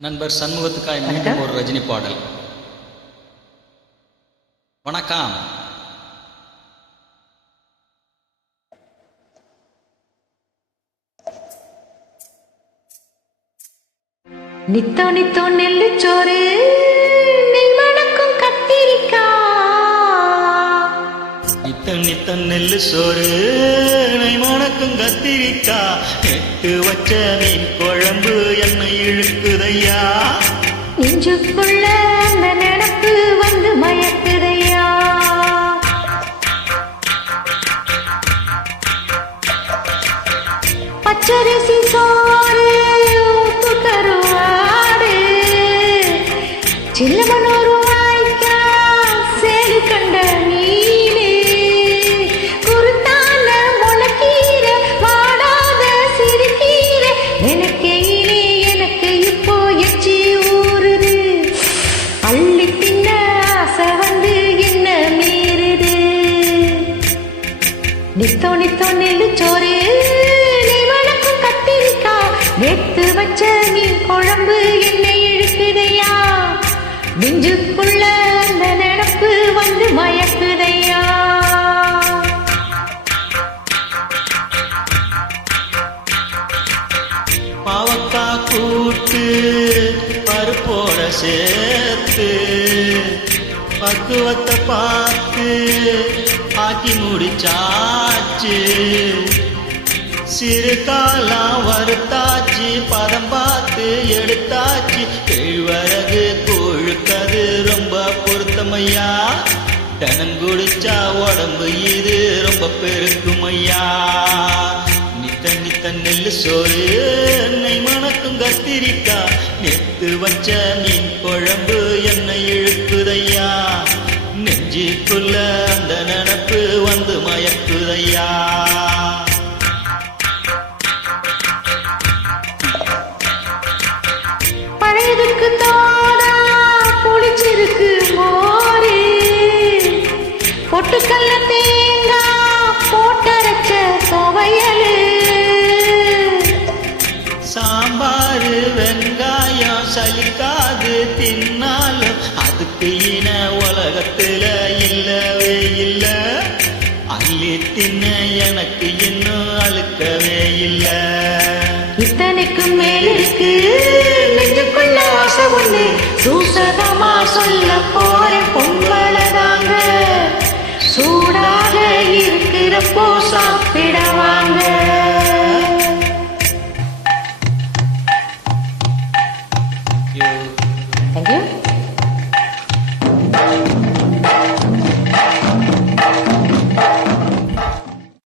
நண்பர் சண்முகத்துக்காய் மீண்டும் ஒரு ரஜினி பாடல். வணக்கம். நித்தோ நித்தோ நெல்லு சோறு நெய் மணக்கும் கத்திரிக்கா, நித்த நித்த நெல்லு சோறு நெய் மணக்கும் கத்திரிக்கா, எட்டு வச்ச மீன் குழம்பு என்னை இழுக்குதையா, நெஞ்சுக்குள்ள அந்த நினப்பு வந்து மயக்குதையா, பச்சரிசி சோறு உப்பு கருவாடு சில்லமனூர் வாய்க்கா சேடு கண்ட மீனு குருத்தான முளக்கீர வாடாத சிறுகீர எனக்கையிலே எனக்கு இப்போ எச்சி ஊறுது, அள்ளி தின்ன ஆசை வந்து என்ன மீறுது, நித்தோ நித்தோ நெல்லு சோறு நேத்து வச்ச மீன் குழம்பு என்னை இழுக்குதையா, நெஞ்சுக்குள்ள அந்த நினப்பு வந்து மயக்குதையா, பாவக்கா கூட்டு பருப்போட சேர்த்து பக்குவத்தை பார்த்து ஆக்கி முடிச்சாச்சு, சிறு காலம் வறுத்தாச்சு பதம் பார்த்து எடுத்தாச்சு, கேழ்வரகு கொழுக்கது ரொம்ப பொருத்தமையா, தனம் குடிச்சா உடம்பு இது ரொம்ப பெருக்குமையா, நித்த நித்த நெல்லு சோறு நெய் மணக்கும் கத்திரிக்கா, நெத்து வச்ச மீன் குழம்பு என்னை இழுக்குதையா, நெஞ்சுக்குள்ள அந்த நினப்பு வந்து மயக்குதையா, பழையதுக்கு தோடா புளிச்சிருக்கு மோரு பொட்டுக்கல்ல தேங்காய் போட்டரைச்ச துவையலு, சாம்பாரு வெங்காயம் சலிக்காது தின்னாலும் அதுக்கு இன உலகத்துல இல்லவே இல்ல, அள்ளி தின்ன எனக்கு இன்னும் அழுக்கவே இல்ல, இத்தனைக்கும் மேலிருக்கு நெஞ்சுக்குள்ள ஆசை ஒண்ணு, சூசகமா சொல்ல போற பொங்கலதாங்க, சூடாக இருக்கிறப்போ சாப்பிடவாங்க. Thank you.